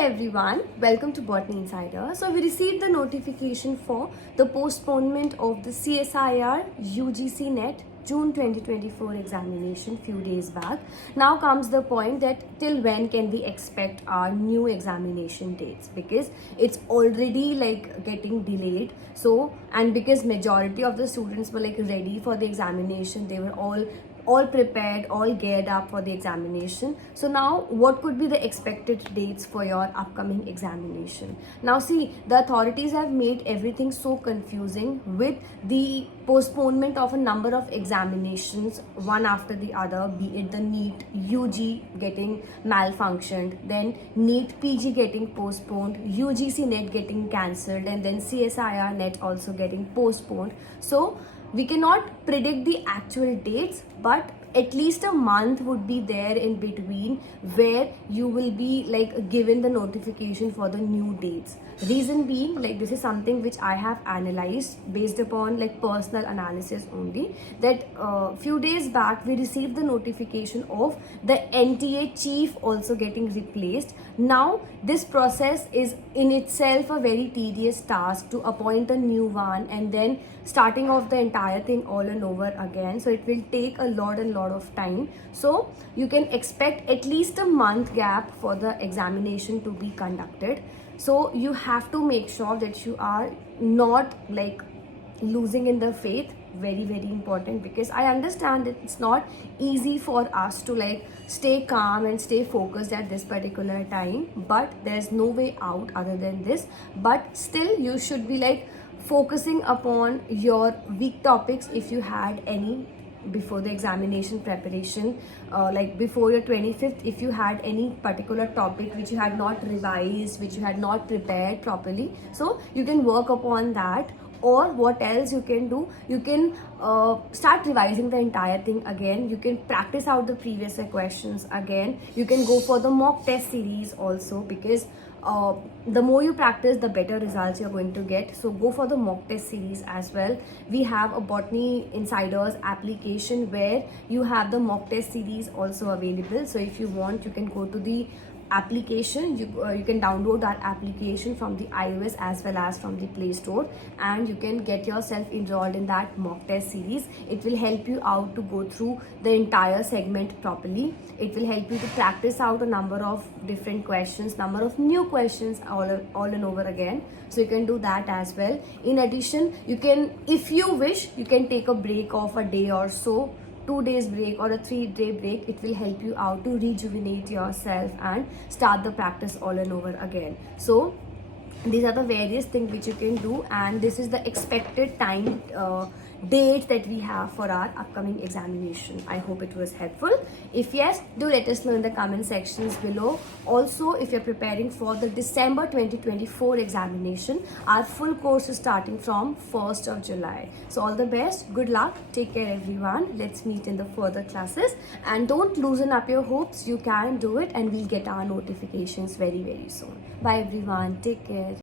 everyone, welcome to Botany Insider. So we received the notification for the postponement of the CSIR UGC NET June 2024 examination few days back. Now comes the point that till when can we expect our new examination dates, because it's already like getting delayed. So, and because majority of the students were like ready for the examination, they were all prepared, all geared up for the examination. So now what could be the expected dates for your upcoming examination? Now see, the authorities have made everything so confusing with the postponement of a number of examinations one after the other, be it the NEET UG getting malfunctioned, then NEET PG getting postponed, UGC NET getting cancelled, and then CSIR NET also getting postponed. So we cannot predict the actual dates, but at least a month would be there in between where you will be like given the notification for the new dates. Reason being, like, this is something which I have analyzed based upon like personal analysis only, that few days back we received the notification of the NTA chief also getting replaced. Now this process is in itself a very tedious task to appoint a new one and then starting off the entire thing all and over again. So it will take a lot of time. So you can expect at least a month gap for the examination to be conducted. So you have to make sure that you are not like losing in the faith. Very important, because I understand that it's not easy for us to like stay calm and stay focused at this particular time, but there's no way out other than this. But still you should be like focusing upon your weak topics if you had any before the examination preparation, like before your 25th, if you had any particular topic which you had not revised, which you had not prepared properly, so you can work upon that. Or what else you can do, you can start revising the entire thing again. You can practice out the previous questions again. You can go for the mock test series also, because the more you practice, the better results you're going to get. So go for the mock test series as well. We have a Botany Insiders application where you have the mock test series also available. So if you want, you can go to the application. You can download that application from the iOS as well as from the Play Store, and you can get yourself enrolled in that mock test series. It will help you out to go through the entire segment properly. It will help you to practice out a number of different questions, number of new questions all and over again. So you can do that as well. In addition, you can, if you wish, you can take a break of a day or so, 2 days break or a 3-day break. It will help you out to rejuvenate yourself and start the practice all and over again. So these are the various things which you can do, and this is the expected time date that we have for our upcoming examination. I hope it was helpful. If yes, do let us know in the comment sections below. Also, if you're preparing for the December 2024 examination, our full course is starting from 1st of July. So all the best, good luck, take care everyone. Let's meet in the further classes, and don't loosen up your hopes. You can do it, and we'll get our notifications very soon. Bye everyone, take care.